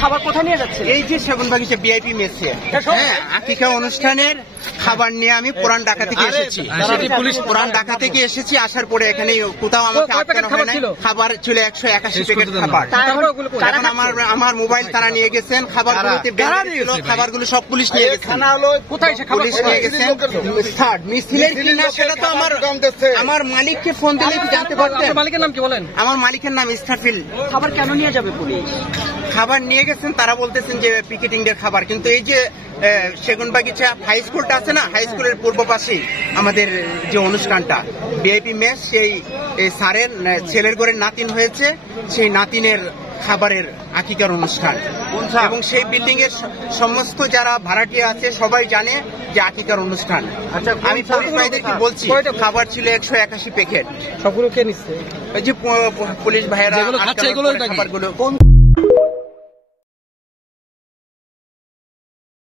খাবার কোথায় নিয়ে যাচ্ছে? এই যে সেগুনবাগিচা ভিআইপি মেসে হ্যাঁ আকিকা অনুষ্ঠানের খাবার নিয়ে আমি পুরান ঢাকা থেকে এসেছি। পুলিশ পুরান ঢাকা থেকে এসেছি, আসার পরে এখানে কোথাও আমাকে আটকানো হয় নাই। খাবার ছিল 181 প্যাকেট খাবার। এখন আমার মোবাইল তারা নিয়ে গেছেন, খাবারগুলোতে খাবারগুলো সব পুলিশ নিয়ে গেছেন। কোথায় পুলিশ নিয়ে গেছেন মিছিলের কিনা সেটা তো আমার মালিককে ফোন দিলে জানতে পারতেন। মালিকের নাম কি বলেন? আমার মালিকের নাম ইসরাফিল। খাবার কেন নিয়ে যাবে পুলিশ? খাবার নিয়ে গেছেন, তারা বলতেছেন যে পিকেটিং এর খাবার, কিন্তু এই যে সেগুনবাগিচা হাই স্কুলটা আছে না, হাই স্কুলের পূর্ব পাশে আমাদের যে অনুষ্ঠানটা ভিআইপি মেস, সেই স্যারের ছেলের ঘরের নাতিন হয়েছে, সেই নাতিনের খাবারের আকিকার অনুষ্ঠান এবং সেই বিল্ডিং এর সমস্ত যারা ভাড়াটিয়া আছে সবাই জানে যে আকিকার অনুষ্ঠান। আমি পুলিশ ভাইদেরকে বলছি খাবার ছিল 181 প্যাকেট। সবগুলো কে নিচ্ছে? ওই যে পুলিশ ভাইয়েরা খাবারগুলো